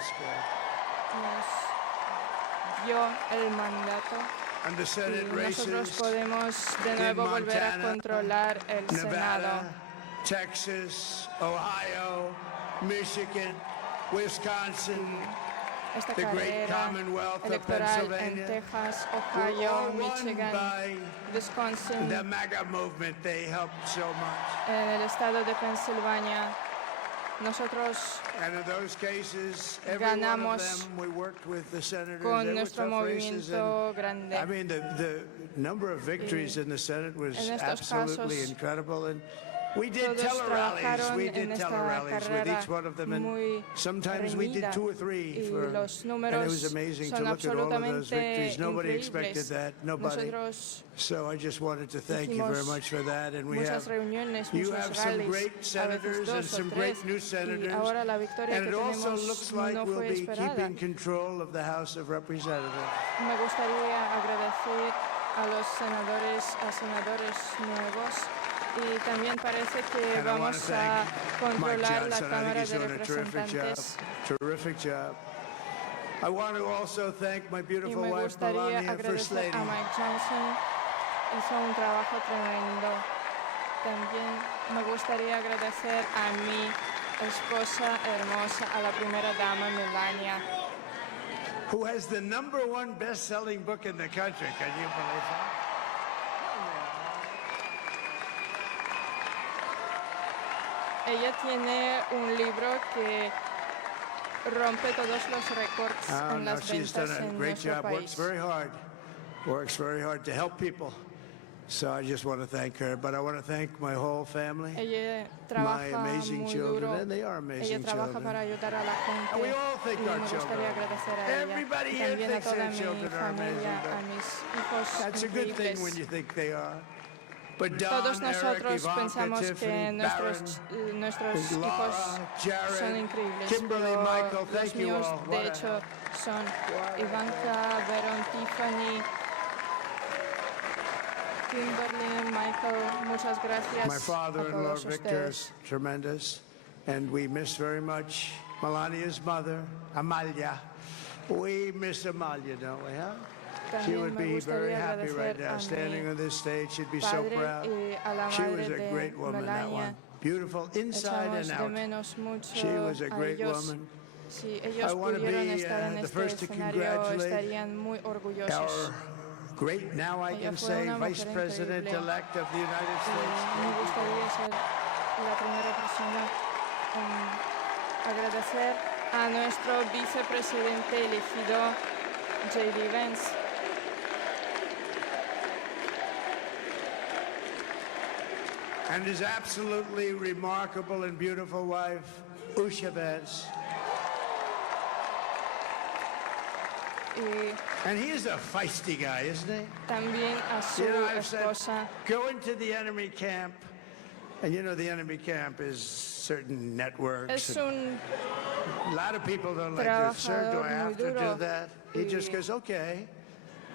nos dio el mandato y nosotros podemos de nuevo volver a controlar el Senado. Texas, Ohio, Michigan, Wisconsin, Esta the great carrera Commonwealth of electoral en Pennsylvania, Texas, were Ohio, all won Michigan, by Wisconsin, the MAGA movement. They helped so much. en el estado de Pensilvania. Nosotros And in those cases, every one of ganamos them, we worked with the senators. con They were nuestro tough races, movimiento and, grande. I mean, the number of victories in the Senate was en estos absolutely casos, incredible. And we did todos tele-rallies. We trabajaron did en esta tele-rallies with carrera each one of them. And muy sometimes we did reñida, 2 or 3 y for, los and it números was amazing to son look at all of those victories. absolutamente Nobody expected increíbles. that. Nobody. Nosotros So I just wanted to thank you very much for that. And we muchas have, reuniones, you muchos have some rallies, great a veces senators and 2 o some 3, great new y senators. ahora la victoria And que it also tenemos looks like no we'll fue be esperada. keeping control of the House of Representatives. Me gustaría agradecer a los senadores nuevos, y también parece que And I want to vamos a thank Mike controlar la Johnson. I think Cámara he's de doing a terrific job. Representantes. Terrific job. I want to also thank my Y beautiful me wife, gustaría Melania, First agradecer Lady. a Mike Johnson, hizo un trabajo tremendo. También me gustaría agradecer a mi esposa hermosa, a la primera dama, Melania, Who has the #1 best-selling book in the country. Can you believe that? Ella tiene un libro que rompe todos los récords en No, las she's ventas done a en great nuestro job. país. Works very hard to help people. So I just want to thank her. But I want to thank my whole family, Ella my trabaja amazing muy children, duro. and they are Ella amazing trabaja children. para ayudar a la gente. And we all Y think me our gustaría children. agradecer a ella. Everybody Y here también a thinks toda their mi children are familia, amazing. a mis hijos That's a good thing when increíbles. you think they are. But Don, Todos Eric, nosotros Ivanka, pensamos que Tiffany, nuestros Laura, hijos Jared, son increíbles, Kimberly, pero Michael, los thank you míos all. de What a- hecho son Ivanka, Veron, Tiffany, Kimberly, Michael. Muchas gracias My a father-in-law, todos Victor, ustedes. is tremendous. And we miss very much Melania's mother, Amalia. We miss Amalia, don't we, huh? She También would me be very gustaría happy right agradecer now, a standing mi on this stage. She'd be so padre proud. y a la She was madre a de great woman, that Melania. one. Beautiful inside Echamos and de out. menos mucho She was a a great ellos. woman. Si I ellos want to pudieron be estar en the este first to escenario, congratulate estarían muy orgullosos. our great, now I Ella can fue say, una Vice mujer President-elect of the United Y States. me gustaría ser la primera persona en agradecer a nuestro vicepresidente elegido, J.D. Vance. And his absolutely remarkable and beautiful wife, Usha Vance. Y And he is a feisty guy, isn't he? también a su You know, I've said, esposa. go into the enemy camp, and you know the enemy camp is certain networks. Es un A lot of people don't like this. Sir, do I trabajador have muy to duro. do that? He just Y goes, okay.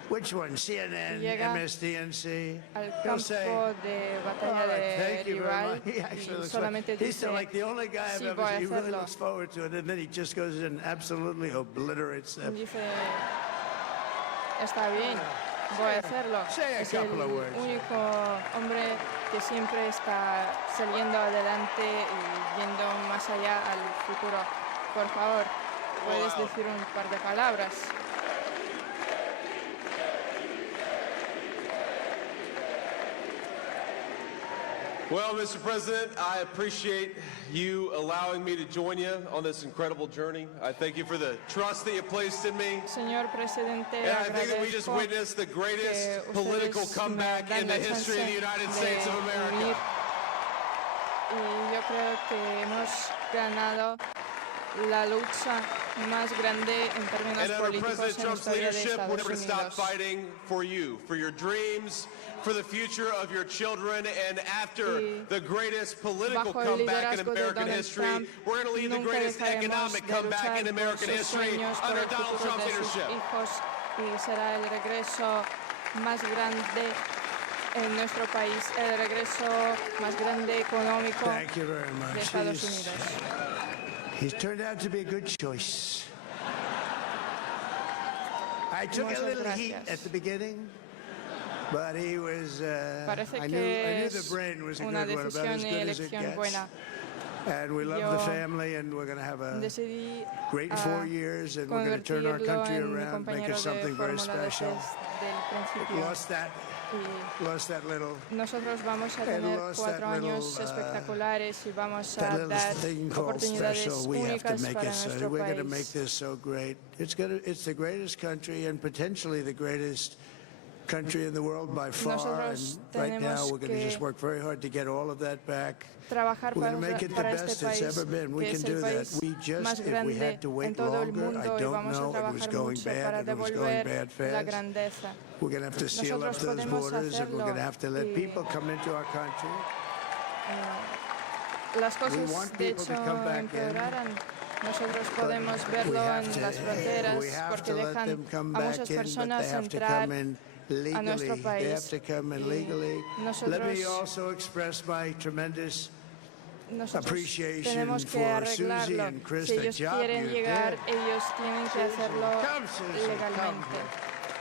Which one? CNN, llega MSDNC? al He'll say, campo de batalla all right, de thank you very rival much. He actually y looks solamente like, he's dice, like the only guy I've sí, ever voy a seen. He really hacerlo. looks forward to it, and then he just goes and absolutely obliterates them. Dice, está bien, voy a hacerlo. Say a Es el couple of words. único hombre que siempre está saliendo adelante y yendo más allá al futuro. Por favor, puedes decir un par de palabras. Well, Mr. President, I appreciate you allowing me to join you on this incredible journey. I thank you for the trust that you placed in me. Señor presidente, And I think that we just agradezco witnessed the greatest que political ustedes comeback me dan in the la history of the chance United de States of unir. America. Y yo creo que hemos ganado la lucha más grande en términos And under políticos President en la Trump's historia de leadership, we're Estados never going to stop Unidos. fighting for you, for your dreams, for the future of your children, and after Y the greatest political bajo el comeback in liderazgo de American Donald history, Trump, we're going to lead the nunca greatest dejaremos economic de comeback in luchar American por sus history sueños, por under el Donald futuro Trump's de sus leadership. hijos, y será el regreso más grande en nuestro país, el regreso más grande económico Thank you very de much. Estados Unidos. He's turned out to be a good choice. I took a Muchas little heat gracias. at the beginning, but he was. Parece I knew que the es brain was a una good one, about as decisión y good as it elección gets. buena. And we love Yo the family, and we're going to have a Decidí great 4 years, and we're going to turn our convertirlo country en mi around, make compañero it de something very fórmula special. desde el It principio. lost that little. Nosotros vamos a tener lost 4 that años little, espectaculares y vamos That a little dar thing called oportunidades special, we have to únicas make para it so. nuestro We're going to make país. this so great. It's the greatest country and potentially the greatest country in the world by far. Nosotros And right now, tenemos we're going to just que work very hard to get all of that back. Trabajar We're going to make it the para best este it's país, ever been. We que can es el do that. país We más just, if we grande had to en wait todo el longer, mundo, I y don't vamos a know. It was trabajar going mucho bad para and it was going devolver bad la fast. grandeza. We're going to have to seal up Nosotros those podemos borders, and we're going to hacerlo, have to let y people come into our country. Las cosas, want de people to hecho, come back in, empeoraran. Nosotros podemos We verlo have en to- las fronteras we have porque to let dejan them come a back muchas in, but personas they have to entrar come in a nuestro legally. They have país. to come in Y legally. Let me nosotros- also express my tremendous Nosotros appreciation tenemos que for Susie arreglarlo. and Chris. Si The ellos job quieren you llegar, did. ellos tienen que hacerlo Come, Susie, legalmente.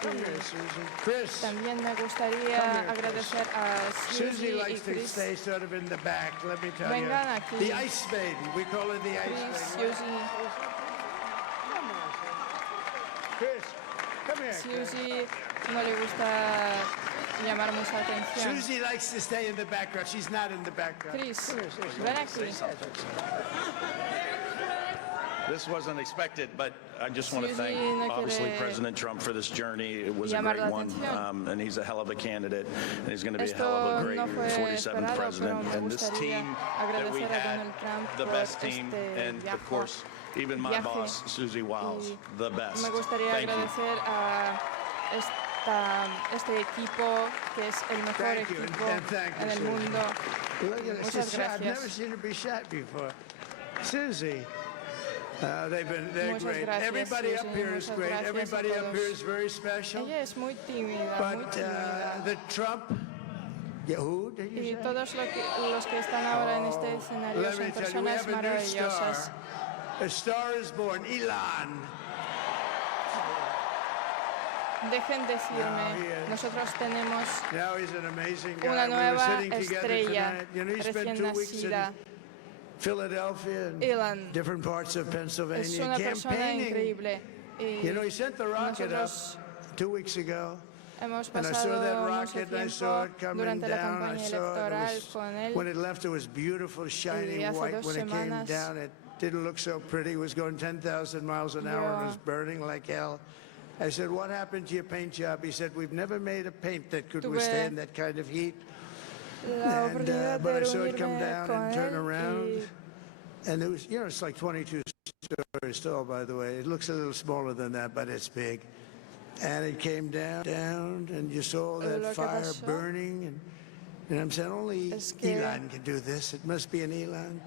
Come here, Susie. Chris. También me Come gustaría here, agradecer a Susie Susie y likes to Chris. stay sort of in the back. Let me tell you. Vengan aquí. The Ice Maiden. We call her the Ice Chris, Maiden. Susie, Chris, come here. Chris. Susie no le gusta llamar mucha atención. Susie likes to stay in the background. She's not in the background. Chris, Come here, Susie. ven aquí. This wasn't expected, but I just want to Susie thank, no obviously, quiere President Trump for this journey. It was a llamar great la one, atención. and he's a hell of a candidate, and he's going to be a Esto hell of a great no fue 47th esperado, president. pero me And this gustaría team that we agradecer a had, Donald Trump the por best team, este and viaje. of course, even my viaje. boss, Susie Wiles, Y the best. Me gustaría Thank you. agradecer a este equipo, que es el mejor Thank you, equipo and thank you, en el Susie. mundo. Look at this. Muchas She's shy. I've never gracias. seen her be shy before. Susie. They're Muchas great. gracias, Everybody up Susie. here is Muchas great. gracias a Everybody up todos. here is very special. Ella es muy tímida, muy But tímida. the Trump, yeah, who did you Y say? todos los que están ahora en este escenario Let me son tell you, we personas have a new maravillosas. star. A star is born, Elon. Dejen No, decirme, he is. nosotros tenemos Now he's an amazing guy. una We were nueva sitting together estrella tonight. You know, he spent recién 2 weeks in nacida. Philadelphia and Elon different parts of es Pennsylvania una persona campaigning. increíble. Y You know, he sent the rocket up nosotros 2 weeks ago. hemos And I saw pasado that mucho rocket and I saw tiempo it coming durante la down. I campaña saw electoral it. con él. When it left, it was beautiful, shiny hace white. 2 When it came semanas, down, it didn't look so pretty. It was going 10,000 miles an hour and it was burning like hell. I said, what happened to your paint job? He said, we've never made a paint that could Tuve withstand that kind of heat. La oportunidad But I de saw it come reunirme down con and turn él around. y And it was, you know, it's like 22 stories tall, by the way. It looks a little smaller than that, but it's big. And it came down, and you saw Lo that que fire pasó burning. And I'm saying, only es que- Elon can do this. It must be an Elon.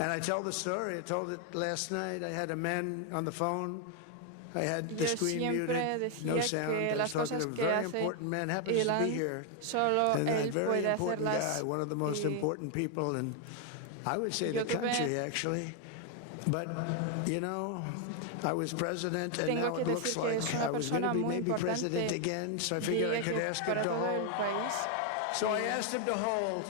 And I told the story. I told it last night. I had a man on the phone. I had the Yo screen siempre muted, no decía sound. que I was las talking to cosas a que very hace important man, happens to be Elon, here. solo And a él very puede important hacerlas. guy, one of the most Y important people in, I would say, yo the tuve- country, actually. But, you know, I was president, and Tengo now que it looks decir que like es una I was going persona to be muy maybe president importante. again, so I figured I Diría could que ask him para to todo el hold. país. So I asked him to hold.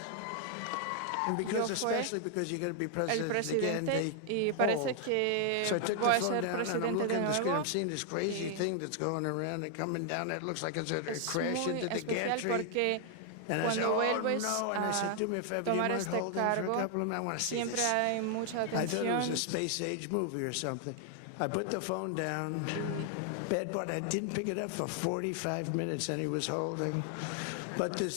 And because, Yo fue especially because you're going to be El president again, presidente they y parece hold. que So I took voy the a phone ser down and I'm presidente looking de at the screen. nuevo. I'm seeing this crazy Y thing that's going around and coming down. It looks like it's a Es crash muy into the especial gantry. porque And I said, cuando oh vuelves no. And I said, a do me a favor, do you tomar mind este holding for a cargo, couple of minutes? I want to see siempre this. hay mucha I thought it was a atención. space age movie or something. I put the phone down. Bad part, I didn't pick it up for 45 minutes and he was holding. But this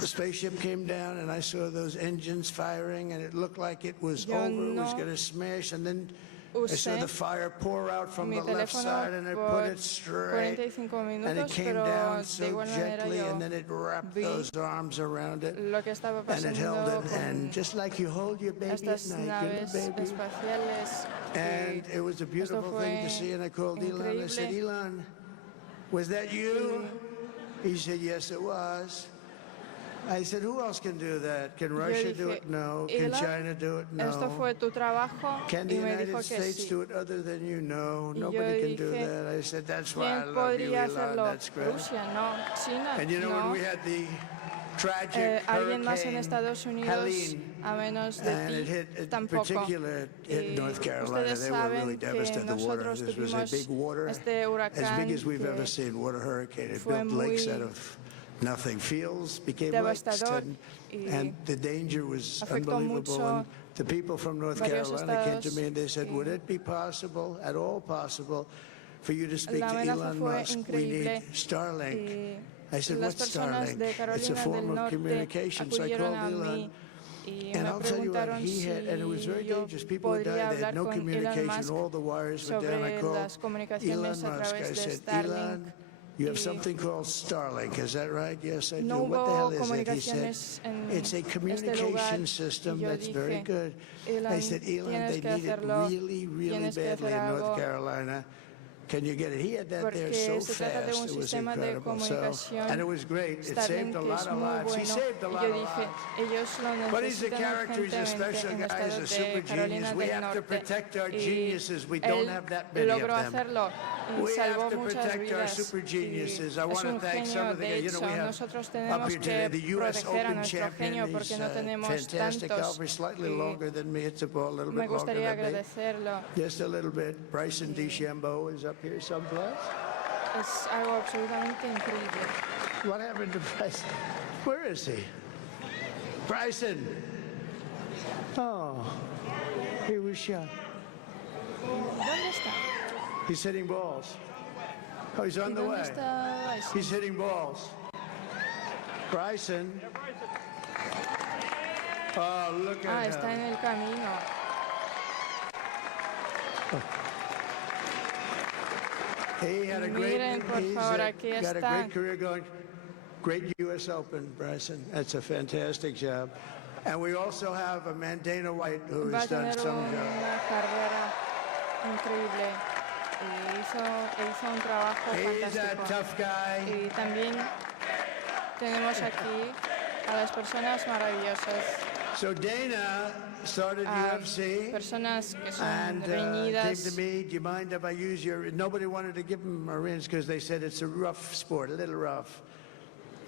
spaceship came down and I saw those engines firing and it looked like it was Yo over, it was no going to smash. And then I saw usé the fire pour out from mi the left teléfono side and I put por it straight. 45 And it minutos, came pero down de so igual manera gently yo and then it wrapped vi those arms around it. lo que estaba And it held pasando it, and con just like you hold your baby at estas night, naves you know, baby. espaciales. And it was a beautiful thing to see, and I called Elon. I said, Elon, was that you? He said, yes, it was. I said, who else can do that? Can Yo Russia do dije, it? No. Can Elon, China do it? esto No. fue tu trabajo, Can the y me United dijo que States sí. do it other than you? No. Y yo Nobody can do dije, that. I said, that's why I ¿Quién love you, podría Elon. hacerlo? That's great. Rusia, no. China, And you know, when no. we had the tragic Alguien más en hurricane Estados Unidos, Helene, a menos de and it ti, hit, in tampoco. particular, hit Y North Carolina. ustedes They were really saben que devastated. The water. nosotros This was a tuvimos big water, este as huracán big as we've ever que seen. What a hurricane! It fue built lakes muy out of nothing. Fields became lakes, devastador and the danger was afectó unbelievable. mucho And the people from North varios Carolina came to estados, me and they said, "Would it be possible, at all possible, for you to speak La to amenaza Elon fue Musk? We need increíble. Starlink." Y I said, las "What's personas de Starlink? It's a Carolina form del of Norte communication." So I acudieron called a mí Elon. y And me I'll tell you what, preguntaron he had, and it was si very yo dangerous. People would podría die. They had hablar no con Elon communication. Musk All the wires were down. I sobre called las comunicaciones Elon a Musk. I través de said, Starlink. Elon, you have Y something called Starlink. Is that right? Yes, I do. no What the hell hubo is it? He said, comunicaciones en it's a este lugar. communication Y system yo that's very dije, good. I Elon, said, Elon, tienes they que need it hacerlo, really, really tienes que badly hacer in North algo, Carolina. Can you get it? He had that there porque so se trata de un fast. It was sistema de incredible. So, comunicación and it was great. It Starlink saved a que lot es of muy lives. He bueno. saved a Y lot yo of dije, lives. ellos lo But he's a necesitan character, he's a urgentemente special en guy, el he's a estado super de Carolina genius. We del have to Norte. protect our Y geniuses. We don't él have that many logró of them. hacerlo y We salvó have to muchas protect our vidas. super Y geniuses. I es want to un thank some genio. of the De guys. You know, we hecho, have nosotros up tenemos here today que the U.S. proteger a Open nuestro champion. genio He's porque no tenemos fantastic tantos. golfer, slightly Y longer than me. It's a ball a little me bit longer gustaría than me. agradecerlo. Just a little bit. Bryson DeChambeau is up here someplace. Es algo absolutamente increíble. What happened to Bryson? Where is he? Bryson. Oh, he was shot. ¿Dónde está? He's hitting balls. Oh, he's on ¿Y the dónde way. está Bryson? He's hitting balls. Bryson. Oh, look at Está en him. el camino. He had a great, Miren, por he's favor, aquí got a está. great career going. Great U.S. Open, Bryson. That's a fantastic job. And we also have Dana White, who Va a has done tener some job. una carrera increíble y hizo un trabajo He's a fantástico. tough guy. Y también tenemos aquí a las personas maravillosas, So Dana started a UFC. personas que son And came reñidas. to me, do you mind if I use your... Nobody wanted to give him a rinse because they said it's a rough sport, a little rough.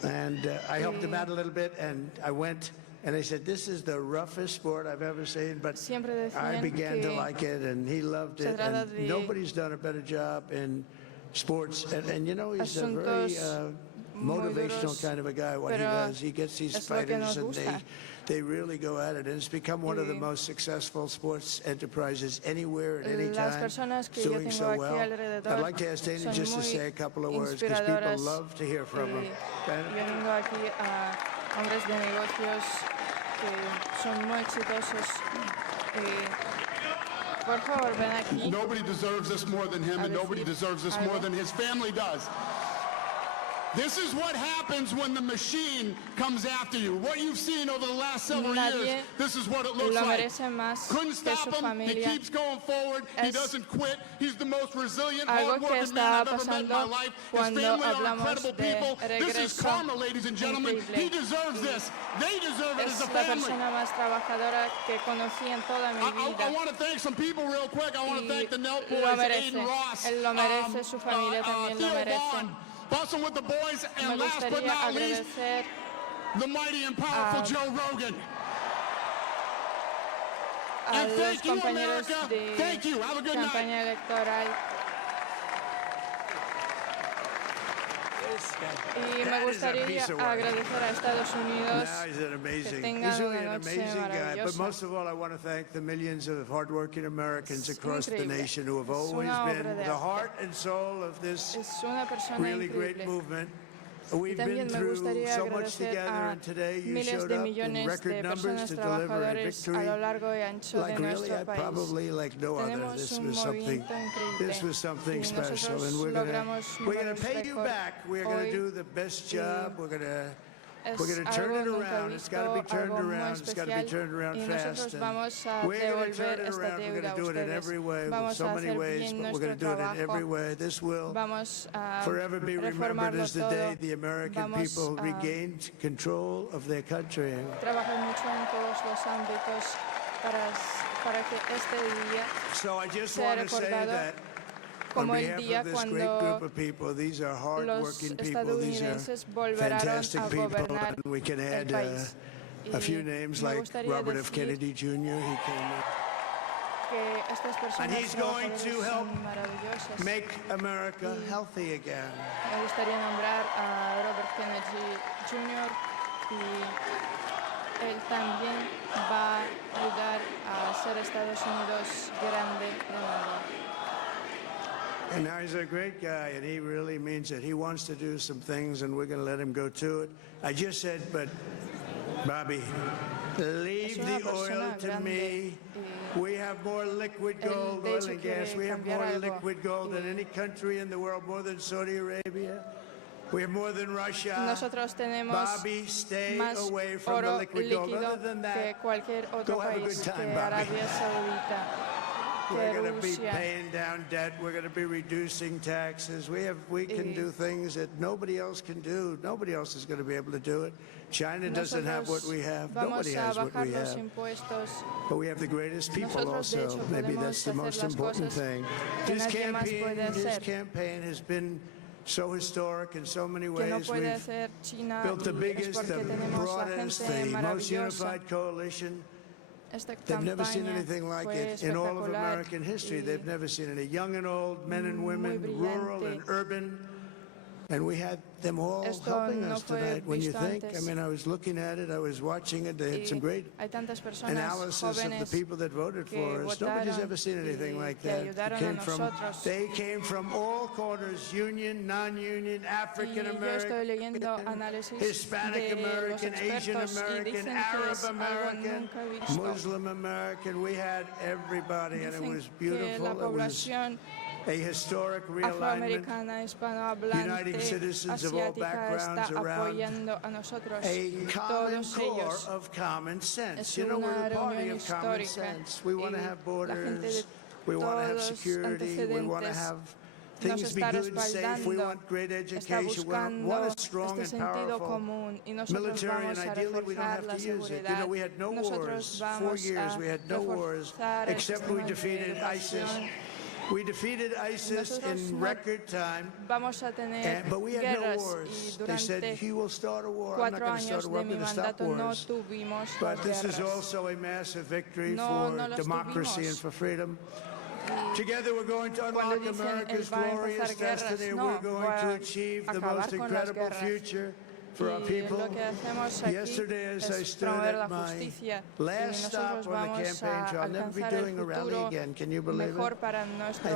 And I helped him out a little bit, and I went, and they said, this is the roughest sport I've ever seen, but Siempre I decían began to que like it, and he loved se it, trata and de nobody's done a better job in sports. And you know, he's a very asuntos motivational duros, kind of a guy, what he pero does. He gets these es lo que fighters, nos and gusta. they really go at it, and it's become one of the Y most successful sports enterprises anywhere at any las time. personas que It's yo doing tengo so aquí well. alrededor I'd like to ask Dana son just to muy say a couple of words, because people inspiradoras. love to hear from him. Yo vengo aquí a hombres de negocios que son muy exitosos. Por favor, ven aquí. Nobody deserves this more than him, and nobody deserves this more than his family does. This is what happens when the machine comes after you. What you've seen over the last several years, this is what it looks lo like. merece más Couldn't que stop su him. He familia. keeps going forward. He Es doesn't quit. He's the most resilient, algo que hard-working man está I've ever met in my pasando life. His cuando family are hablamos incredible de people. This is regreso karma, ladies and gentlemen. increíble. He deserves this. They deserve it as Es a la family. persona más trabajadora que conocí en toda mi I vida. want to thank some people real quick. I want to Y thank the Nelt boys, lo merece. Aiden Ross, Él lo merece, su familia también lo Theo merece. Vaughn, Bussin' with the boys, Me and last but gustaría not least, agradecer the mighty and powerful Joe Rogan. a And los thank you, compañeros America. de Thank you. Have a good night. campaña electoral. Y me gustaría agradecer a Estados Unidos Now he's an amazing, que he's tengan really una an noche amazing guy. But maravillosa. most of all, I want to thank the millions of hardworking Americans Es across the increíble. nation who have Es always una obra been de the arte. heart and soul of this Es una persona really great increíble. movement. We've been También me through gustaría so much agradecer together, a and today you miles showed de up in millones record de numbers personas to deliver a trabajadores a lo victory largo y ancho like de really, nuestro país. probably like no other. Tenemos This un was something. movimiento increíble. This was something Y special, nosotros and we're logramos gonna números pay you récord back. We're gonna hoy. do the best job. We're gonna es We're going to turn algo it nunca around. It's got to visto, be turned algo muy around. It's got to be especial, turned around y fast. nosotros And vamos a we're going to turn devolver it esta around. We're deuda going a to do it in ustedes. every way, with Vamos so a many hacer ways, bien but we're going to nuestro do it in every trabajo. way. This will Vamos a forever be remembered reformarlo as the todo. day the American Vamos people a regained control of their country. trabajar mucho en todos los ámbitos para que este día So I just sea want to say recordado that on como el behalf día of this great cuando group of people, these are los hard-working people. These are estadounidenses volverán fantastic a people, gobernar and we can el add país. a few Y names me like gustaría Robert F. decir Kennedy Jr. He came que estas And personas he's going to trabajadoras help son maravillosas. make America healthy again. Me gustaría nombrar a Robert Kennedy Jr. y él también va a ayudar a hacer Estados Unidos grande de nuevo. And now he's a great guy, and he really means it. He wants to do some things, and we're going to let him go to it. I just said, but Bobby, leave Es una the oil persona to grande me. We have more liquid Él, gold, de oil hecho, and gas. quiere We have cambiar more algo. liquid gold than any country in the world, more than Saudi Arabia. We have more than Russia. Nosotros tenemos Bobby, stay más away from the oro liquid gold. líquido Other than que that, cualquier otro go have a good país, time, que Bobby. Arabia Saudita, que we're going to be Rusia. paying down debt. We're going to be reducing taxes. We can do things that nobody else can do. Nobody else is going to be able to do it. China doesn't have what we have. Nobody has what we have. But we have the greatest people also. Maybe that's the most important thing. This campaign has been so historic in so many ways. We've built the biggest, the broadest, the most unified coalition. They've never seen anything like it in all of American history. They've never seen it. Young and old, men and women, rural and urban. And we had them all helping us tonight. When you think, I mean, I was looking at it, I was watching it. They had some great analysis of the people that voted for us. Nobody's ever seen anything like that. They came from all corners, union, non-union, African American, Hispanic American, Asian American, Arab American, Muslim American. We had everybody, and it was beautiful. It was a historic realignment, uniting citizens of all backgrounds around a common core of common sense. You know, we're a party of common sense. We want to have borders, we want to have security, we want to have things be good and safe, we want great education, we want a strong and powerful military, and ideally we don't have to use it. You know, we had no wars, 4 years we had no wars, except we defeated ISIS. We defeated ISIS in record time, but we had no wars. They said, he will start a war. I'm not going to start a war. I'm going to stop wars. But this is also a massive victory for democracy and for freedom. Together we're going to unlock America's glorious destiny. We're going to achieve the most incredible future for our people. Yesterday, as I stood at my last stop on the campaign trail, I'll never be doing a rally again. Can you believe it? I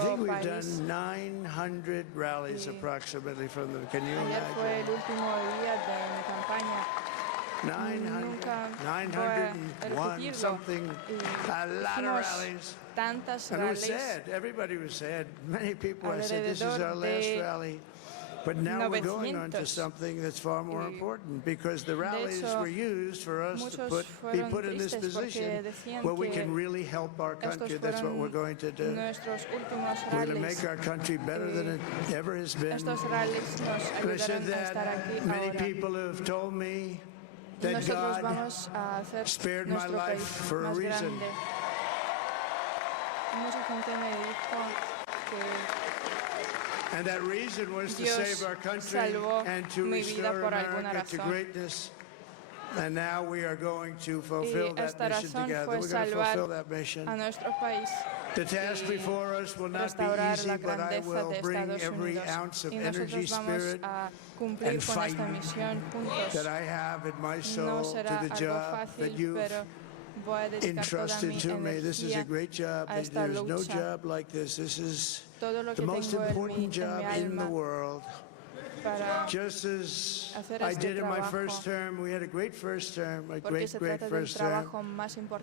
think we've done 900 rallies approximately from them. Can you imagine? 901 something, a lot of rallies. And it was sad. Everybody was sad. Many people, I said, this is our last rally. But now we're going on to something that's far more important, because the rallies were used for us to be put in this position where we can really help our country. That's what we're going to do. We're going to make our country better than it ever has been. And I said that many people have told me that God spared my life for a reason. And that reason was to save our country and to restore America to greatness. And now we are going to fulfill that mission together. We're going to fulfill that mission. The task before us will not be easy, but I will bring every ounce of energy, spirit, and fight that I have in my soul to the job that you've entrusted to me. This is a great job. There's no job like this. This is the most important job in the world. Just as I did in my first term, we had a great first term, a great first term.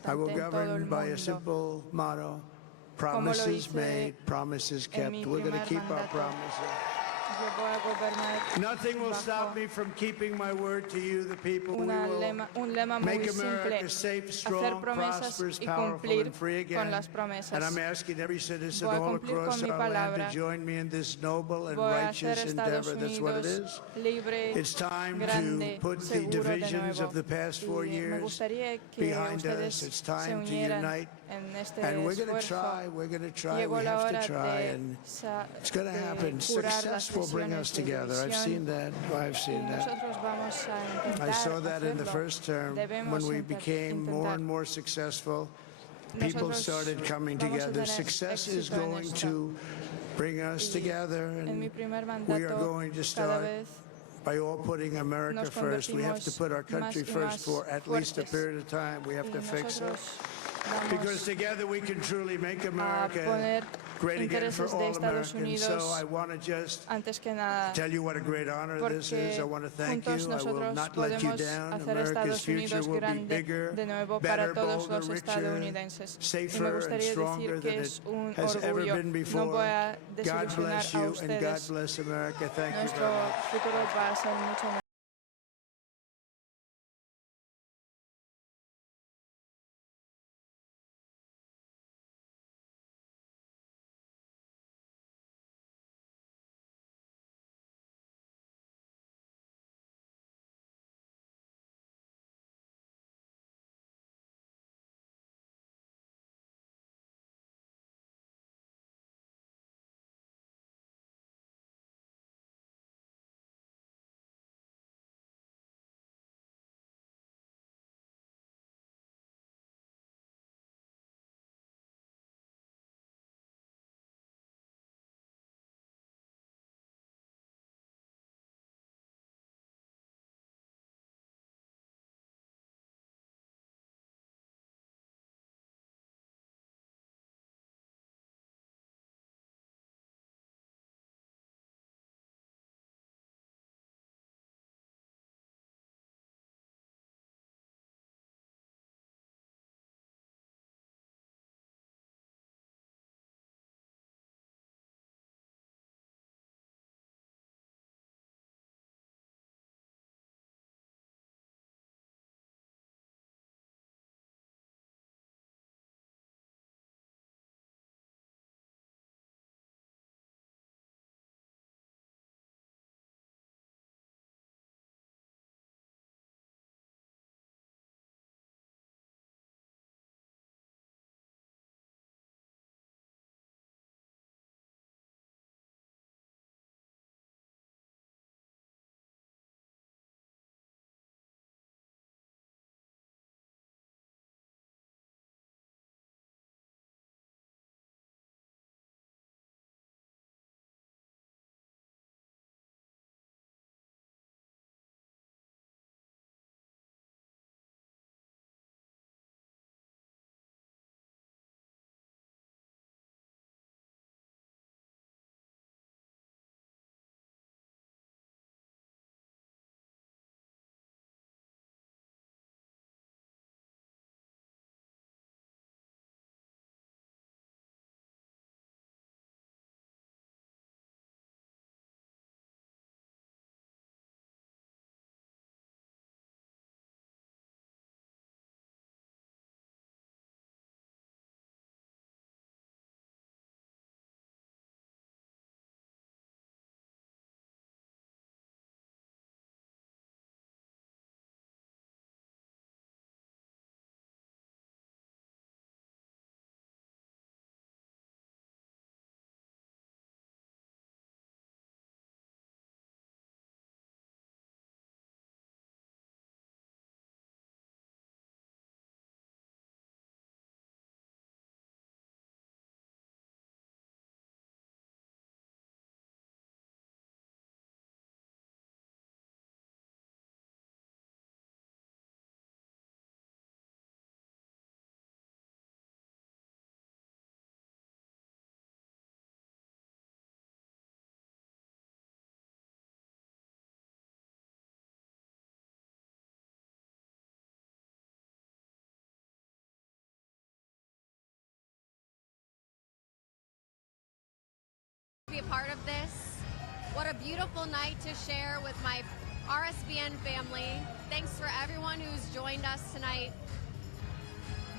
I will govern by a simple motto: promises made, promises kept. We're going to keep our promises. Yo voy a gobernar Nothing will bajo stop me from keeping my word to you, the people. We un lema will muy make simple: America safe, hacer strong, promesas prosperous, y powerful, cumplir and free con again. las promesas. And I'm asking every citizen Voy a all cumplir across con mi our land palabra. to join me in this noble and Voy a hacer righteous Estados endeavor. That's what it Unidos is. libre, It's time to grande, put the seguro de divisions nuevo. of the past Y 4 me years gustaría que behind us. ustedes It's se time to unieran unite. en este And we're going to esfuerzo. try, we Llegó la have to hora try, de, and it's going to de happen. curar las Success will bring us lesiones de together. I've división. seen that. I've Y seen that. nosotros vamos a intentar I saw that in the hacerlo. first term Debemos when we became more intentar. and more successful. People Nosotros started coming vamos a together. tener Success is éxito en going esto. to bring us Y together, en mi and primer we are mandato, going to cada start vez by all putting America nos first. We have to convertimos put our country más y first más for at least a fuertes. period of time. We have Y to fix it. nosotros Because vamos together we can truly make a America poner great again for intereses de all Estados Americans. So Unidos I want to just antes que nada, tell you what a great honor this is. I porque want to thank juntos you. I will nosotros not let you podemos down. hacer America's Estados future Unidos will be grande bigger, de nuevo better, para todos bolder, los richer, estadounidenses. Y me safer, and gustaría stronger decir que than es un it has ever orgullo. been No before. voy a God desilusionar bless a you and God ustedes. bless America. Thank you Nuestro very much. futuro va a ser mucho mejor. Be a part of this. What a beautiful night to share with my RSBN family. Thanks for everyone who's joined us tonight.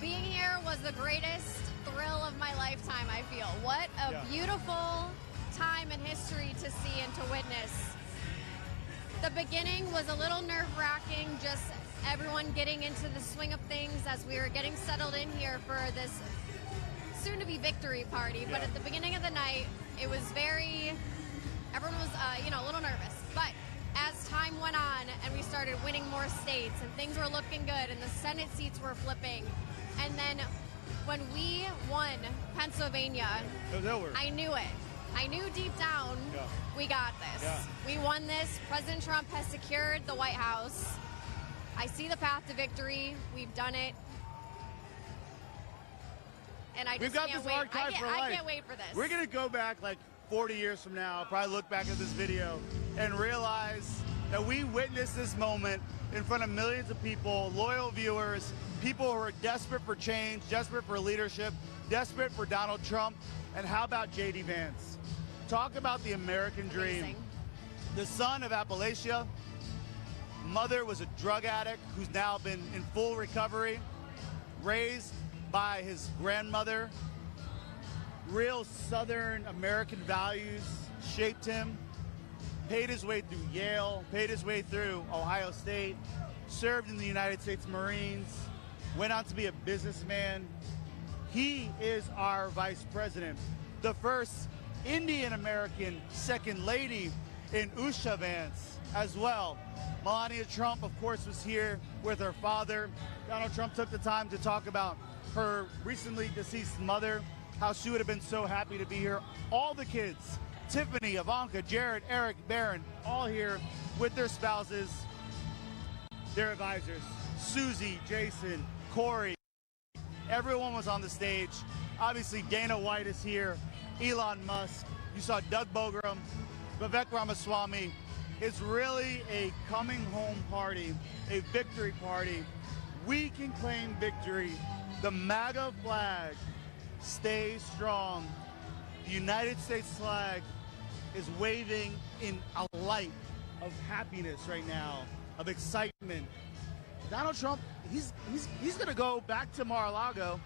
Being here was the greatest thrill of my lifetime, I feel. What a beautiful time in history to see and to witness. The beginning was a little nerve-wracking, just everyone getting into the swing of things as we were getting settled in here for this soon-to-be victory party. But at the beginning of the night, it was everyone was, a little nervous. But as time went on and we started winning more states and things were looking good and the Senate seats were flipping, and then when we won Pennsylvania, I knew it. I knew deep down we got this. We won this. President Trump has secured the White House. I see the path to victory. We've done it. And I just can't wait. I can't wait for this. We're going to go back like 40 years from now, probably look back at this video and realize that we witnessed this moment in front of millions of people, loyal viewers, people who are desperate for change, desperate for leadership, desperate for Donald Trump. And how about J.D. Vance? Talk about the American dream. Amazing. The son of Appalachia, mother was a drug addict who's now been in full recovery, raised by his grandmother. Real Southern American values shaped him, paid his way through Yale, paid his way through Ohio State, served in the United States Marines, went on to be a businessman. He is our vice president, the first Indian American second lady in Usha Vance as well. Melania Trump, of course, was here with her father. Donald Trump took the time to talk about her recently deceased mother, how she would have been so happy to be here. All the kids, Tiffany, Ivanka, Jared, Eric, Barron, all here with their spouses, their advisors, Susie, Jason, Corey. Everyone was on the stage. Obviously, Dana White is here, Elon Musk. You saw Doug Bogram, Vivek Ramaswamy. It's really a coming home party, a victory party. We can claim victory. The MAGA flag stays strong. The United States flag is waving in a light of happiness right now, of excitement. Donald Trump, he's going to go back to Mar-a-Lago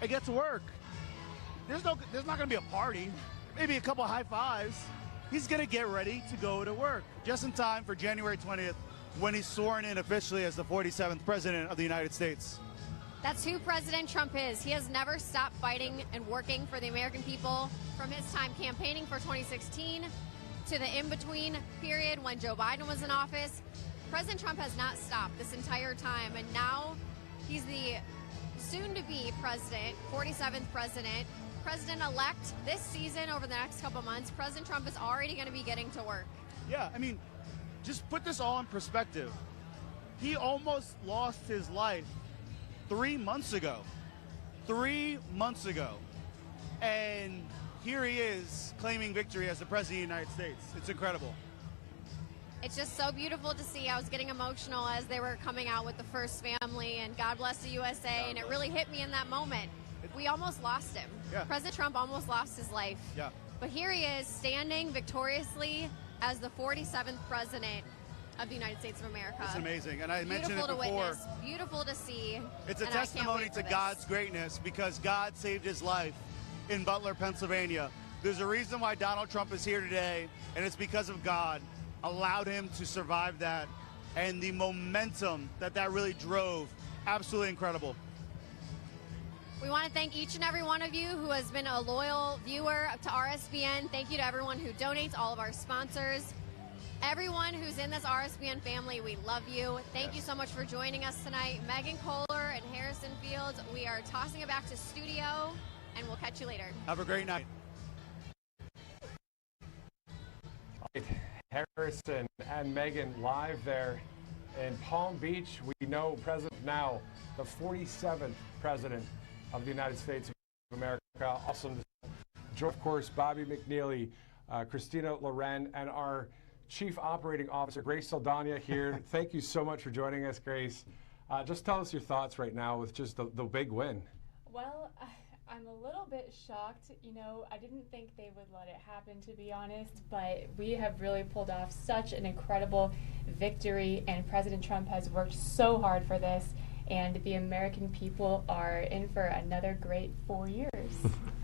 and get to work. There's not going to be a party, maybe a couple high fives. He's going to get ready to go to work just in time for January 20th when he's sworn in officially as the 47th president of the United States. That's who President Trump is. He has never stopped fighting and working for the American people from his time campaigning for 2016 to the in-between period when Joe Biden was in office. President Trump has not stopped this entire time, and now he's the soon-to-be president, 47th president-elect this season. Over the next couple months, President Trump is already going to be getting to work. Yeah, I mean, just put this all in perspective. He almost lost his life 3 months ago. 3 months ago. And here he is claiming victory as the President of the United States. It's incredible. It's just so beautiful to see. I was getting emotional as they were coming out with the first family and God bless the USA, and it really hit me in that moment. We almost lost him. Yeah. President Trump almost lost his life. Yeah. But here he is standing victoriously as the 47th president of the United States of America. It's amazing, and I mentioned Beautiful it to before. Witness, beautiful to see. It's a and I can't testimony wait for to this. God's greatness because God saved his life in Butler, Pennsylvania. There's a reason why Donald Trump is here today, and it's because of God allowed him to survive that, and the momentum that really drove. Absolutely incredible. We want to thank each and every one of you who has been a loyal viewer to RSBN. Thank you to everyone who donates, all of our sponsors. Everyone who's in this RSBN family, we love you. Thank you so much for joining us tonight. Megan Kohler and Harrison Fields, we are tossing it back to studio, and we'll catch you later. Have a great night. Harrison and Megan live there in Palm Beach. We know President now, the 47th President of the United States of America. Awesome. Of course, Bobby McNeely, Christina Loren, and our Chief Operating Officer, Grace Saldana here. Thank you so much for joining us, Grace. Just tell us your thoughts right now with just the big win. Well, I'm a little bit shocked. You know, I didn't think they would let it happen, to be honest, but we have really pulled off such an incredible victory, and President Trump has worked so hard for this, and the American people are in for another great 4 years.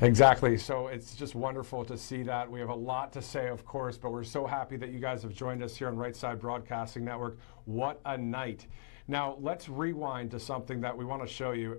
Exactly. So it's just wonderful to see that. We have a lot to say, of course, but we're so happy that you guys have joined us here on Right Side Broadcasting Network. What a night. Now, let's rewind to something that we want to show you.